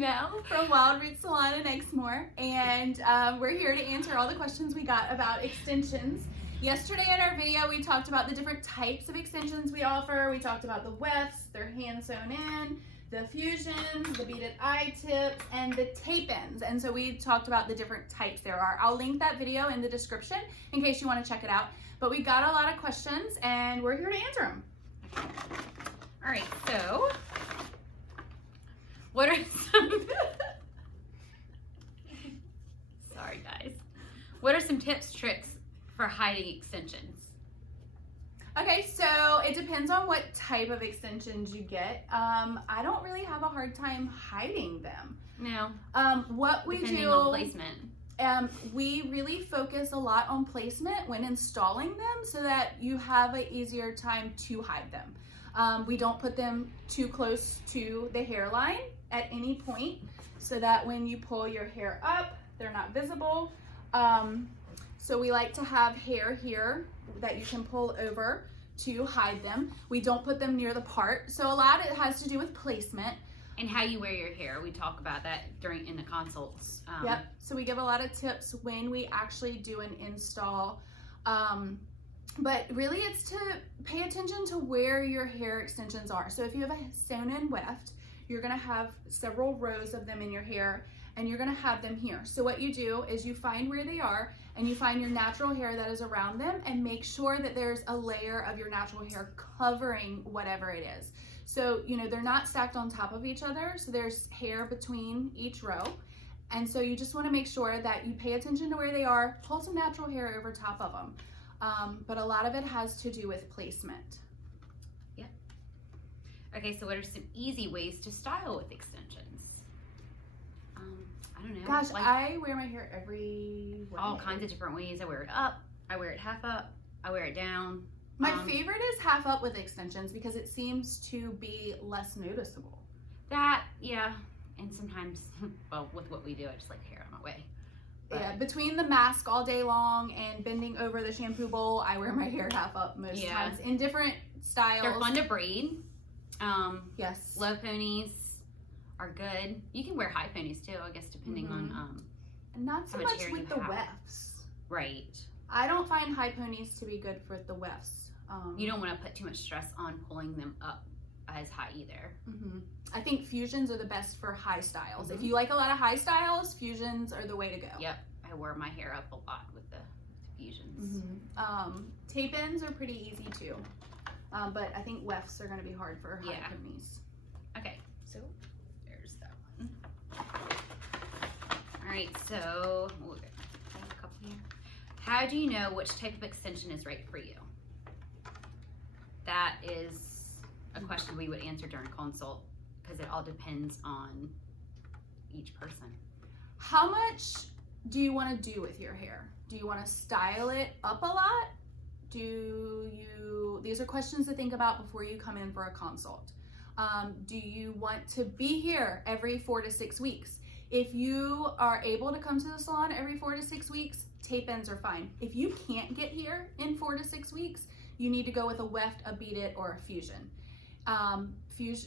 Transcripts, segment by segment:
Mel from Wild Root Salon in Exmore, and we're here to answer all the questions we got about extensions. Yesterday in our video, we talked about the different types of extensions we offer. We talked about the wefts, they're hand sewn in, the fusions, the beaded eye tips, and the tape-ins. And so we talked about the different types there are. I'll link that video in the description in case you want to check it out. But we got a lot of questions, and we're here to answer them. All right, so what are some sorry guys, what are some tips, tricks for hiding extensions? Okay, so it depends on what type of extensions you get. I don't really have a hard time hiding them. No. What we Depending do on placement. We really focus a lot on placement when installing them so that you have an easier time to hide them. We don't put them too close to the hairline at any point so that when you pull your hair up, they're not visible. So we like to have hair here that you can pull over to hide them. We don't put them near the part. So a lot of it has to do with placement. And how you wear your hair. We talk about that in the consults. Yep, so we give a lot of tips when we actually do an install. But really it's to pay attention to where your hair extensions are. So if you have a sewn-in weft, you're gonna have several rows of them in your hair and you're gonna have them here. So what you do is you find where they are and you find your natural hair that is around them and make sure that there's a layer of your natural hair covering whatever it is. So, you know, they're not stacked on top of each other, so there's hair between each row. And so you just wanna make sure that you pay attention to where they are, pull some natural hair over top of them. But a lot of it has to do with placement. Yeah. Okay, so what are some easy ways to style with extensions? I don't know. Gosh, like, I wear my hair every way. All kinds of different ways. I wear it up, I wear it half up, I wear it down. My favorite is half up with extensions because it seems to be less noticeable. That, yeah, and sometimes, well, with what we do, I just like hair on my way. But yeah, between the mask all day long and bending over the shampoo bowl, I wear my hair half up most times in different styles. They're fun to braid. Yes. Low ponies are good. You can wear high ponies too, I guess, depending on not so much with the wefts. Right. I don't find high ponies to be good for the wefts. You don't want to put too much stress on pulling them up as high either. I think fusions are the best for high styles. If you like a lot of high styles, fusions are the way to go. Yep, I wore my hair up a lot with the fusions. Tape-ins are pretty easy too, but I think wefts are going to be hard for high ponies. Okay, so there's that one. All right, so we'll get a couple here. How do you know which type of extension is right for you? That is a question we would answer during consult because it all depends on each person. How much do you want to do with your hair? Do you want to style it up a lot? These are questions to think about before you come in for a consult. Do you want to be here every 4 to 6 weeks? If you are able to come to the salon every 4 to 6 weeks, tape-ins are fine. If you can't get here in 4 to 6 weeks, you need to go with a weft, a beaded, or a fusion.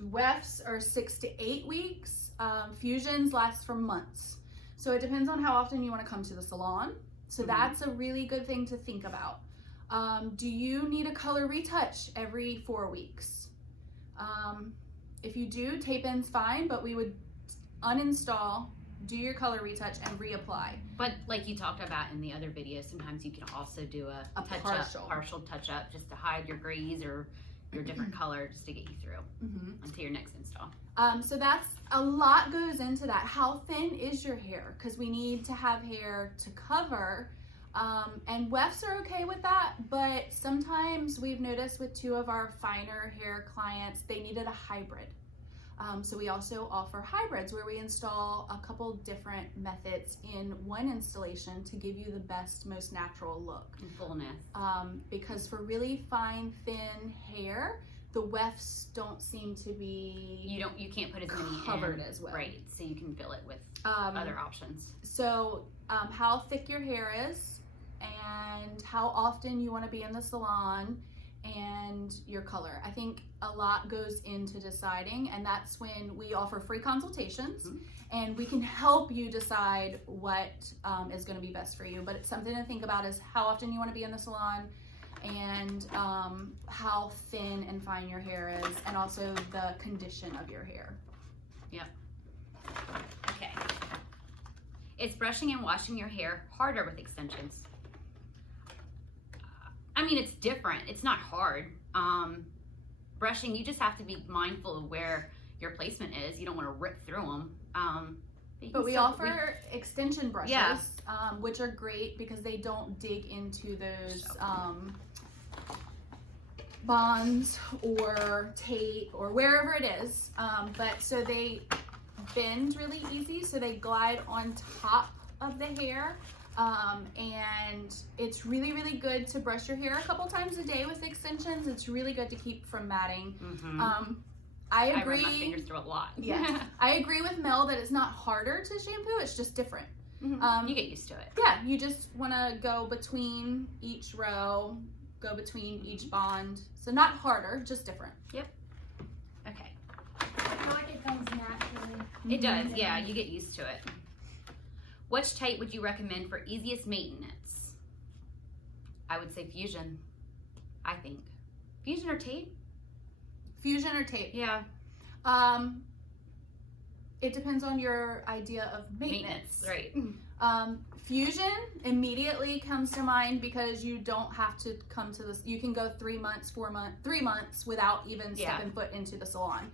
Wefts are 6 to 8 weeks. Fusions last for months. So it depends on how often you want to come to the salon. So that's a really good thing to think about. Do you need a color retouch every 4 weeks? If you do, tape-in's fine, but we would uninstall, do your color retouch, and reapply. But like you talked about in the other video, sometimes you can also do a partial touch-up just to hide your grays or your different color just to get you through until your next install. So that's a lot goes into that. How thin is your hair? Because we need to have hair to cover. And wefts are okay with that, but sometimes we've noticed with 2 of our finer hair clients, they needed a hybrid. So we also offer hybrids where we install a couple different methods in one installation to give you the best, most natural look. And fullness. Because for really fine, thin hair, the wefts don't seem to be you can't put as many covered in, as well. Right, so you can fill it with other options. So how thick your hair is and how often you want to be in the salon and your color. I think a lot goes into deciding, and that's when we offer free consultations, and we can help you decide what is going to be best for you. But it's something to think about is how often you want to be in the salon, and how thin and fine your hair is, and also the condition of your hair. Yep. Okay. Is brushing and washing your hair harder with extensions? I mean, it's different. It's not hard. Brushing, you just have to be mindful of where your placement is. You don't want to rip through them. But we offer extension brushes, which are great because they don't dig into those bonds or tape or wherever it is. But so they bend really easy, so they glide on top of the hair. And it's really, really good to brush your hair a couple times a day with extensions. It's really good to keep from matting. I agree. I run my fingers through a lot. Yeah, I agree with Mel that it's not harder to shampoo. It's just different. You get used to it. Yeah, you just want to go between each row, go between each bond. So not harder, just different. Yep. Okay. I feel like it comes naturally. It does. Yeah, you get used to it. Which type would you recommend for easiest maintenance? I would say Fusion, I think. Fusion or tape? Fusion or tape? Yeah. It depends on your idea of maintenance. Right. Fusion immediately comes to mind because you don't have to come to this. You can go 3 months, 3 months without even stepping foot into the salon.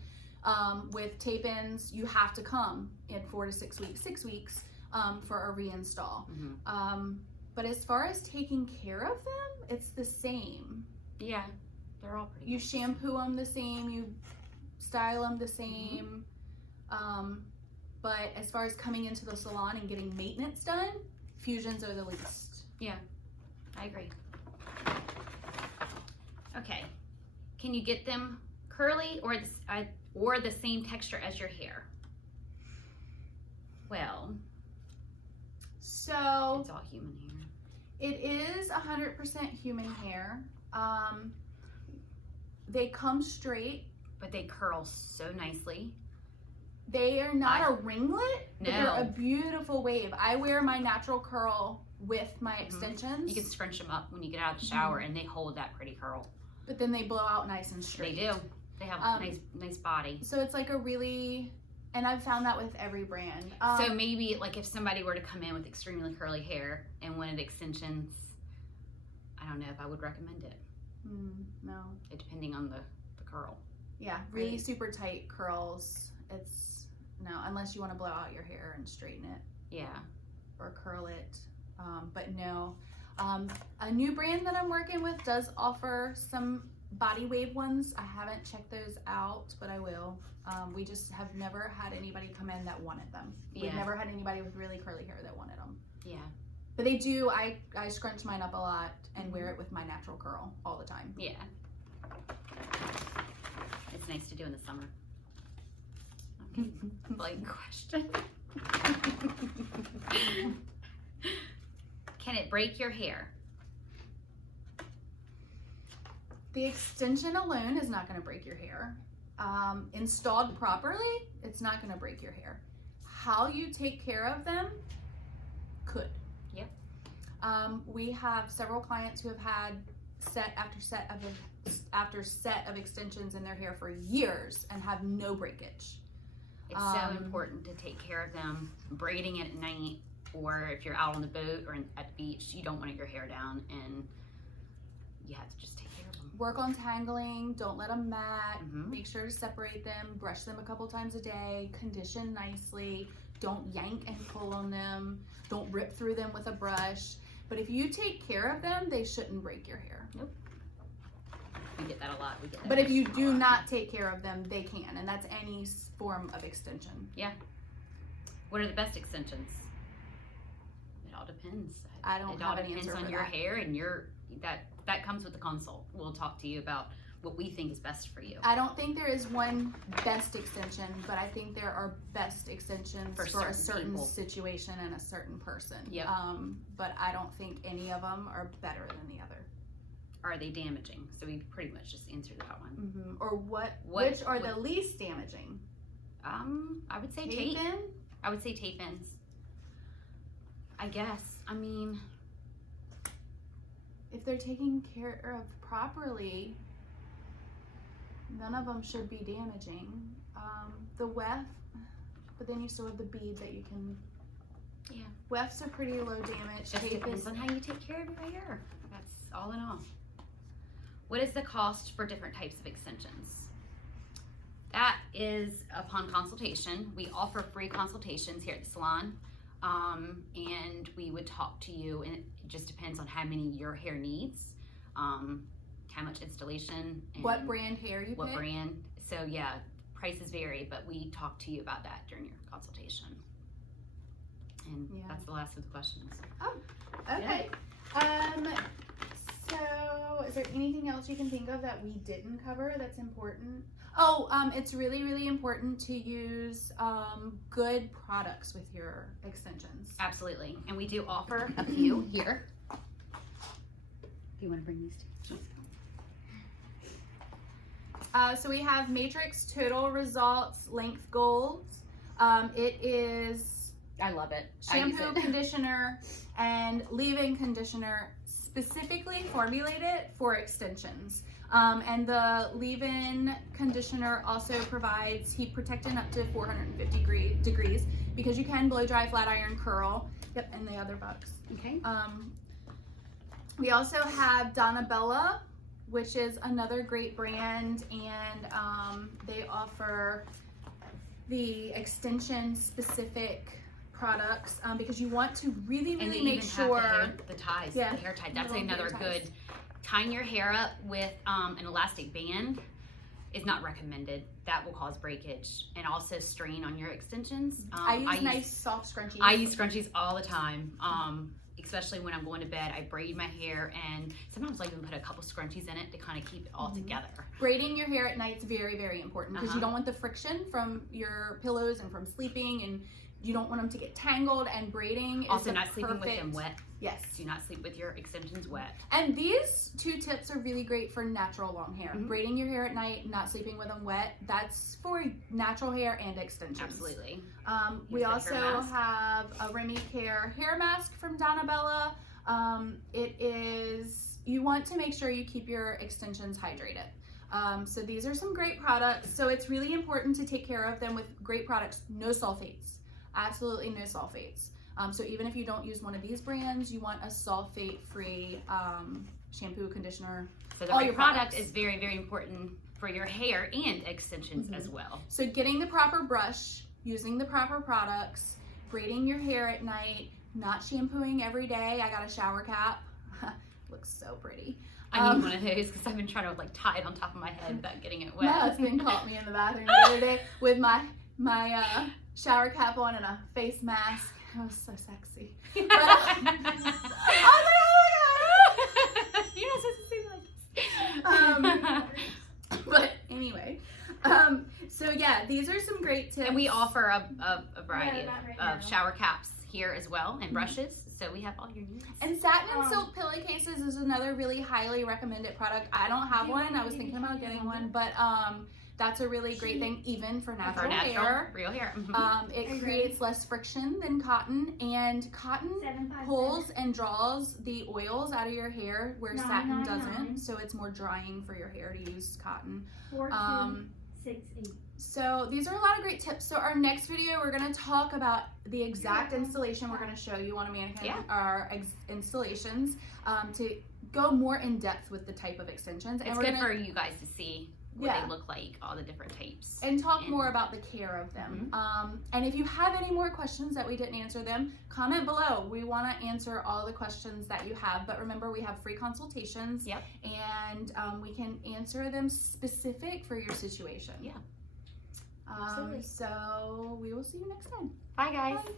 With tape-ins, you have to come in 4 to 6 weeks, 6 weeks. For a reinstall. But as far as taking care of them, it's the same. Yeah, they're all pretty. You shampoo them the same, you style them the same. But as far as coming into the salon and getting maintenance done, Fusions are the least. Yeah, I agree. Okay, can you get them curly or the same texture as your hair? Well. So it's all human hair. It is 100% human hair. They come straight, but they curl so nicely. They are not a ringlet. No, they're a beautiful wave. I wear my natural curl with my extensions. You can scrunch them up when you get out of the shower, and they hold that pretty curl. But then they blow out nice and straight. They do. They have nice body. So it's like a really. And I've found that with every brand. So maybe like if somebody were to come in with extremely curly hair and wanted extensions, I don't know if I would recommend it. No. Depending on the curl. Yeah, really super tight curls. It's no, unless you want to blow out your hair and straighten it. Yeah. Or curl it. But no. A new brand that I'm working with does offer some body wave ones. I haven't checked those out, but I will. We just have never had anybody come in that wanted them. We've never had anybody with really curly hair that wanted them. Yeah. But they do. I scrunch mine up a lot and wear it with my natural curl all the time. Yeah. It's nice to do in the summer. Okay. Like question. Can it break your hair? The extension alone is not going to break your hair. Installed properly, it's not going to break your hair. How you take care of them could. Yep. We have several clients who have had set after set of extensions in their hair for years and have no breakage. It's so important to take care of them. Braiding it at night, or if you're out on the boat or at the beach, you don't want your hair down, and you have to just take care of them. Work on tangling. Don't let them mat. Make sure to separate them. Brush them a couple times a day. Condition nicely. Don't yank and pull on them. Don't rip through them with a brush. But if you take care of them, they shouldn't break your hair. Nope. We get that a lot. But if you do not take care of them, they can, and that's any form of extension. Yeah. What are the best extensions? It all depends. I don't have an answer for that. It all depends on your hair, and that comes with the consult. We'll talk to you about what we think is best for you. I don't think there is one best extension, but I think there are best extensions for a certain situation and a certain person. Yep. But I don't think any of them are better than the other. are they damaging? So we pretty much just answered that one. Or which are the least damaging? I would say tape. I would say tape ends. I guess. I mean, if they're taken care of properly, none of them should be damaging. The weft, but then you still have the bead that you can. Yeah. Wefts are pretty low damage. Just depends on how you take care of your hair. That's all in all. What is the cost for different types of extensions? That is upon consultation. We offer free consultations here at the salon, and we would talk to you, and it just depends on how many your hair needs, how much installation, and what brand hair you what pick. brand. So yeah, prices vary, but we talk to you about that during your consultation. And that's the last of the questions. Oh, okay. So is there anything else you can think of that we didn't cover that's important? Oh, it's really, really important to use good products with your extensions. Absolutely. And we do offer a few here. If you want to bring these two. So we have Matrix Total Results Length Golds. It is, I love it. Shampoo, conditioner, and leave-in conditioner specifically formulated for extensions. And the leave-in conditioner also provides heat protectant up to 450 degrees because you can blow dry, flat iron, curl. Yep, and the other box. Okay. We also have Donna Bella, which is another great brand, and they offer the extension specific products because you want to really make sure the ties, the hair tie. That's another good. Tying your hair up with an elastic band is not recommended. That will cause breakage and also strain on your extensions. I use nice soft scrunchies. I use scrunchies all the time, especially when I'm going to bed. I braid my hair, and sometimes I even put a couple scrunchies in it to kind of keep it all together. Braiding your hair at night is very, very important because you don't want the friction from your pillows and from sleeping, and you don't want them to get tangled, and braiding is also not sleeping with them wet. Yes. Do not sleep with your extensions wet. And these two tips are really great for natural long hair. Braiding your hair at night, not sleeping with them wet. That's for natural hair and extensions. Absolutely. We also have a Remy Care hair mask from Donna Bella. It is, you want to make sure you keep your extensions hydrated. So these are some great products. So it's really important to take care of them with great products. No sulfates. Absolutely no sulfates. So even if you don't use one of these brands, you want a sulfate-free shampoo, conditioner. So the right product is very, very important for your hair and extensions as well. So getting the proper brush, using the proper products, braiding your hair at night, not shampooing every day. I got a shower cap. Looks so pretty. I need one of those because I've been trying to like tie it on top of my head without getting it wet. My husband caught me in the bathroom the other day with my shower cap on and a face mask. I was so sexy. But, I was like, oh my God. You're not supposed to say like this. But anyway, so yeah, these are some great tips. And we offer a variety of shower caps here as well, and brushes. So we have all your needs. And satin and silk pillowcases is another really highly recommended product. I don't have one. I was thinking about getting one, but that's a really great thing, even for natural hair. Real hair. It creates less friction than cotton, and cotton pulls and draws the oils out of your hair where satin doesn't. So it's more drying for your hair to use cotton. 4268. So these are a lot of great tips. So our next video, we're going to talk about the exact installation we're going to show you on a mannequin, our installations, to go more in depth with the type of extensions. It's good for you guys to see what they look like, all the different types. And talk more about the care of them. And if you have any more questions that we didn't answer them, comment below. We want to answer all the questions that you have. But remember, we have free consultations. And we can answer them specific for your situation. So we will see you next time. Bye, guys. Bye.